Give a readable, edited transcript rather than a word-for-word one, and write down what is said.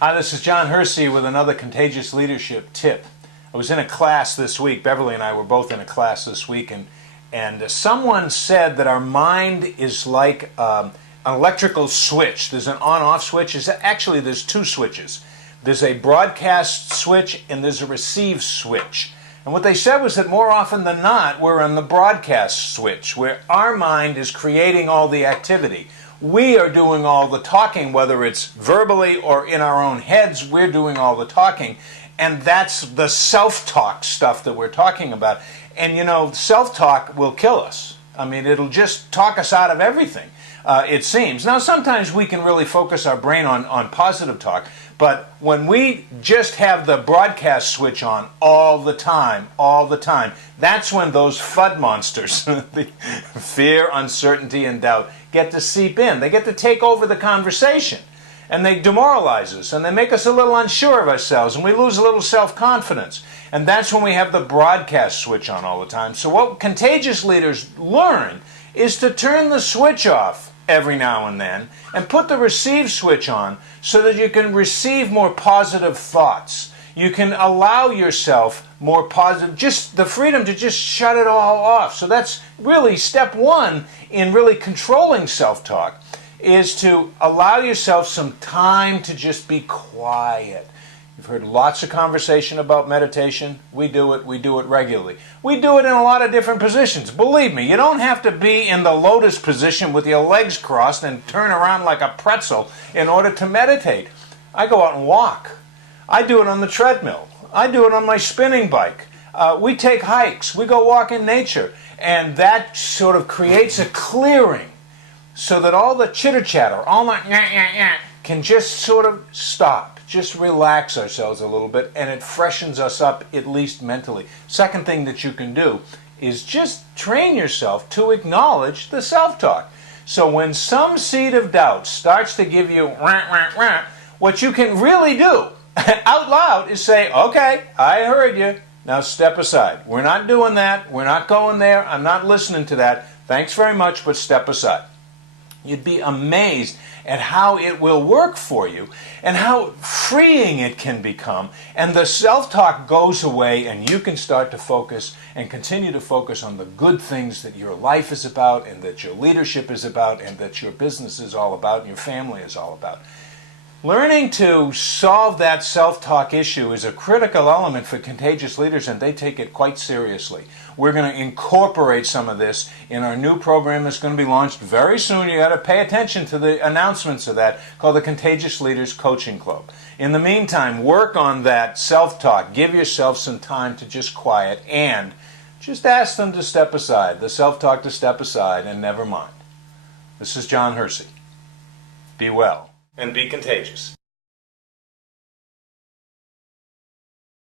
Hi, this is John Hersey with another Contagious Leadership tip. I was in a class this week. Beverly and I were both in a class this week, and someone said that our mind is like an electrical switch. There's an on-off switch. Actually, there's two switches. There's a broadcast switch and there's a receive switch. And what they said was that more often than not, we're on the broadcast switch, where our mind is creating all the activity. We are doing all the talking, whether it's verbally or in our own heads, we're doing all the talking. And that's the self-talk stuff that we're talking about. And you know, self-talk will kill us. I mean, it'll just talk us out of everything, it seems. Now, sometimes we can really focus our brain on positive talk, but when we just have the broadcast switch on all the time, that's when those FUD monsters, the fear, uncertainty, and doubt, get to seep in. They get to take over the conversation, and they demoralize us, and they make us a little unsure of ourselves, and we lose a little self-confidence. And that's when we have the broadcast switch on all the time. So what contagious leaders learn is to turn the switch off every now and then and put the receive switch on so that you can receive more positive thoughts. You can allow yourself more positive, just the freedom to just shut it all off. So that's really step one in really controlling self-talk, is to allow yourself some time to just be quiet. You've heard lots of conversation about meditation. We do it regularly. We do it in a lot of different positions. Believe me, you don't have to be in the lotus position with your legs crossed and turn around like a pretzel in order to meditate. I go out and walk. I do it on the treadmill. I do it on my spinning bike. We take hikes. We go walk in nature. And that sort of creates a clearing so that all the chitter-chatter, all that can just sort of stop. Just relax ourselves a little bit, and it freshens us up, at least mentally. Second thing that you can do is just train yourself to acknowledge the self-talk. So when some seed of doubt starts to give you what you can really do out loud is say, okay, I heard you. Now step aside. We're not doing that. We're not going there. I'm not listening to that. Thanks very much, but step aside. You'd be amazed at how it will work for you and how freeing it can become. And the self-talk goes away and you can start to focus and continue to focus on the good things that your life is about and that your leadership is about and that your business is all about and your family is all about. Learning to solve that self-talk issue is a critical element for contagious leaders, and they take it quite seriously. We're going to incorporate some of this in our new program that's going to be launched very soon. You got to pay attention to the announcements of that, called the Contagious Leaders Coaching Club. In the meantime, work on that self-talk. Give yourself some time to just quiet and just ask them to step aside, the self-talk to step aside, and never mind. This is John Hersey. Be well and be contagious.